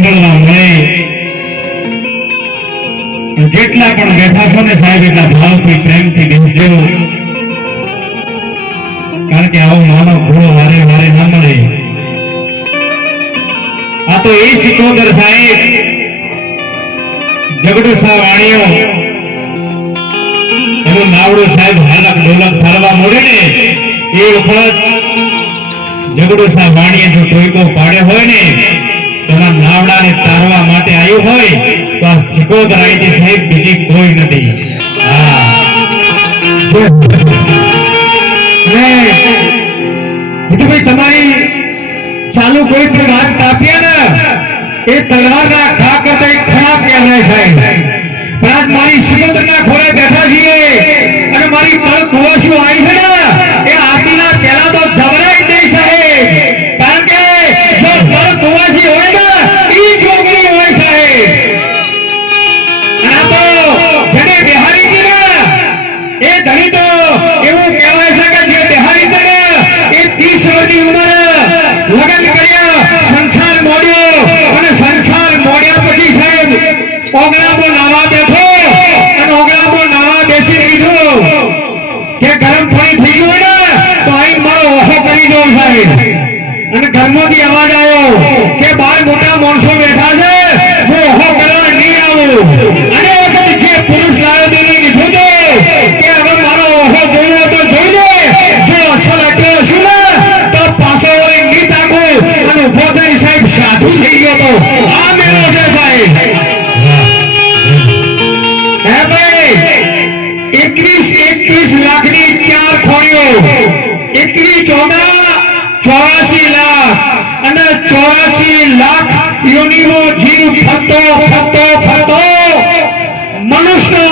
સાંભળવા મળે જેટલા પણ બેઠા છો ને સાહેબ એટલા ભાવથી પ્રેમથી બેસજો કારણ કે આવો માનો ભૂલો વારે વારે ના મળે આ તો એ સિકોદર સાહેબ જગડુસા વાણીઓ એનું નાવડું સાહેબ હાલક ઢોલક ફરવા મળે ને એ વખત જગડુસા વાણીએ જો ટોયકો પાડ્યો હોય ને તેના નાવડાને તારવા માટે આવ્યું હોય તો આ સિકોદર આઈથી સાહેબ બીજી કોઈ નથી હા જીતુભાઈ તમારી ચાલુ કોઈ પણ વાત કાપ્યા ને એ તલવારના ઘા કરતા એક ખરાબ કહેવાય સાહેબ પણ આજ મારી સિકોદરના ખોળે બેઠા છીએ અને મારી તળ કુવાસીઓ આવી છે ને એ આરતીના પહેલા તો જબરાઈ દે સાહેબ કારણ કે જો તળ કુવાસી હોય ને એ જોગી હોય સાહેબ અને આ તો જેને બિહારી છે ને એ ધણી તો એવું કહેવાય છે કે જે બિહારી છે ને એ 30 વર્ષની ઉંમરે લગ્ન કર્યા સંસાર મોડ્યો અને સંસાર મોડ્યા પછી સાહેબ ઓગણામાં નાવા બેઠો અને ઓગણામાં નાવા બેસી કીધું કે ગરમ પાણી થઈ ગયું ને તો અહીં મારો ઓહો કરી દો સાહેબ અને ઘરમાંથી અવાજ આવ્યો કે બાર મોટા માણસો બેઠા છે હું ઓહો કરવા નહીં આવું અને વખત જે પુરુષ લાવ્યો તેને કીધું તો કે હવે મારો ઓહો જોયો તો જોઈ લે જો અસલ અટલો છું ને તો પાછો વળી નહીં તાકું અને ઉભો થઈ સાહેબ સાધુ થઈ ગયો તો આ મેળો છે સાહેબ 21 લાખની 4 ખોડીઓ 84 લાખ અને 84 લાખ યોનીનો જીવ ફરતો મનુષ્ય